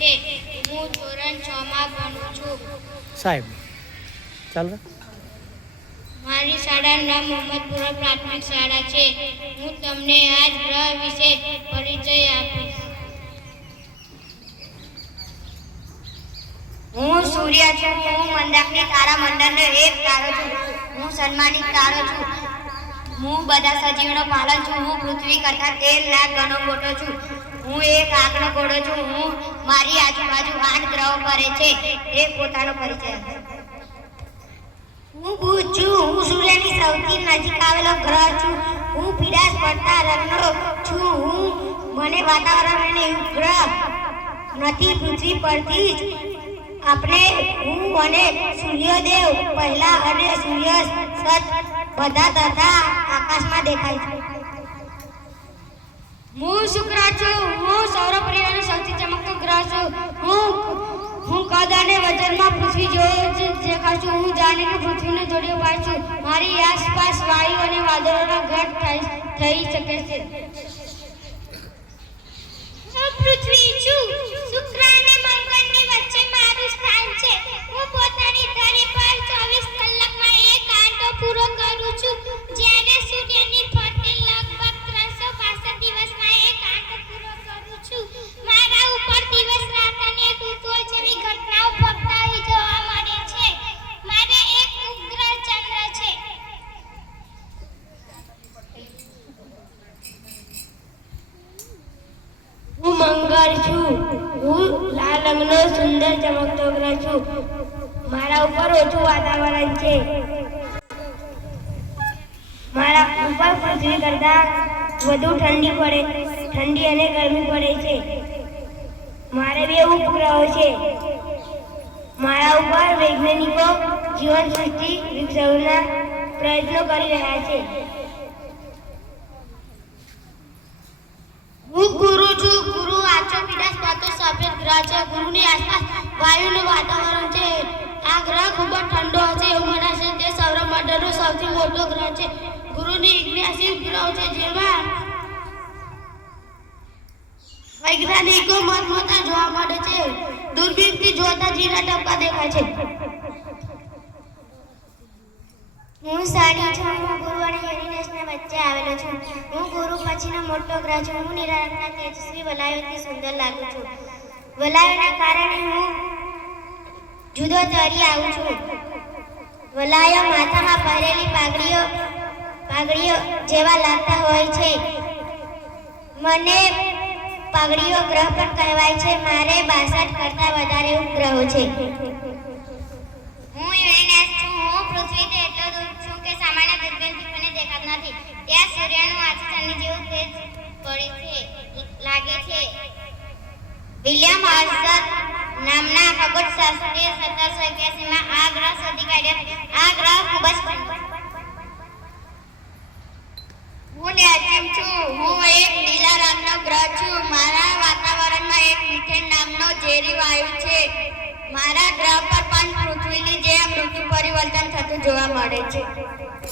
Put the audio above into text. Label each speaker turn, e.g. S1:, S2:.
S1: છે. હું ધોરણ છ માં ભણું છું.
S2: સાહેબ ચાલો
S1: મારી શાળાનું નામ મોહમ્મદપુરા પ્રાથમિક શાળા છે. હું તમને આજ ગ્રહ વિશે પરિચય આપીશ.
S3: હું સૂર્ય છું હું મંદાકની તારા મંડળનો એક તારો છું. હું સન્માનિત તારો છું. હું બધા સજીવનો પાલન છું. હું પૃથ્વી કરતા તેર લાખ ગણો મોટો છું. હું એક આંકડો ઘોડો છું, હું મારી આજુબાજુ આઠ ગ્રહો ફરે છે, એ પોતાનો પરિચય. હું ભૂત છું, હું સૂર્યની સૌથી નજીક આવેલો ગ્રહ છું, હું પીડાશ પડતા રંગનો છું, હું મને વાતાવરણ અને ઉપગ્રહ નથી, પૃથ્વી પરથી જ આપણે, હું અને સૂર્યદેવ પહેલા અને સૂર્ય સત બધા તથા આકાશમાં દેખાય છે
S1: હું શુક્ર છું, હું સૌર પરિવારનો સૌથી ચમકતો ગ્રહ છું. હું હું કદ અને વજનમાં પૃથ્વી જેવો જ દેખાઉં છું, હું જાણે કે પૃથ્વીને જોડ્યો પાડ છું. મારી આસપાસ વાયુ અને વાદળોનો ઘટ થઈ શકે છે.
S3: પૃથ્વી
S1: મંગળ છું. હું લાલ રંગનો સુંદર ચમકતો ગ્રહ છું. મારા ઉપર ઓછું વાતાવરણ છે. મારા ઉપર પૃથ્વી કરતા વધુ ઠંડી પડે, ઠંડી અને ગરમી પડે છે. મારે બે ઉપગ્રહો છે. મારા ઉપર વૈજ્ઞાનિકો જીવન સૃષ્ટિ વિકસાવવાના પ્રયત્નો કરી રહ્યા છે હું ગુરુ છું ગુરુ આછો પીડાશ પાતો છે, ગુરુની આસપાસ વાયુનું વાતાવરણ છે. આ ગ્રહ ખૂબ જ ઠંડો હશે એવું મનાય છે તે સૌરમંડળનો સૌથી મોટો ગ્રહ છે. ગુરુની ઇગ્નેસી ગ્રહ છે, જેમાં વૈજ્ઞાનિકો મતમતા જોવા મળે છે. દૂરબીનથી જોતા જીરા ટપકા દેખાય છે.
S3: હું સાડી છું હું ગુરુ અને યુનિવર્સના વચ્ચે આવેલો છું. હું ગુરુ પછીનો મોટો ગ્રહ છું. હું નિરાળના તેજસ્વી વલાયોથી સુંદર લાગુ છું. વલાયોના કારણે હું જુદો તરી આવું છું. વલાયો માથામાં પહેરેલી પાઘડીઓ પાઘડીઓ જેવા લાગતા હોય છે. મને પાઘડીઓ ગ્રહ પણ કહેવાય છે. મારે બાસઠ કરતાં વધારે ઉપગ્રહો છે હું યુરેનસ છું હું પૃથ્વીથી એટલો દૂર છું કે સામાન્ય દૂરબીનથી મને દેખાતું નથી ત્યાં સૂર્યનું આછી ચાંદની જેવું તેજ પડે છે લાગે છે વિલિયમ હર્સર નામના ખગોળશાસ્ત્રીએ સત્તરસો એક્યાસીમાં આ ગ્રહ શોધી કાઢ્યો આ ગ્રહ ખૂબ જ હું નેચમ છું. હું એક લીલા રંગનો ગ્રહ છું. મારા વાતાવરણમાં એક મિથેન નામનો ઝેરી વાયુ છે. મારા ગ્રહ પર પણ પૃથ્વીની જેમ ઋતુ પરિવર્તન થતું જોવા મળે છે.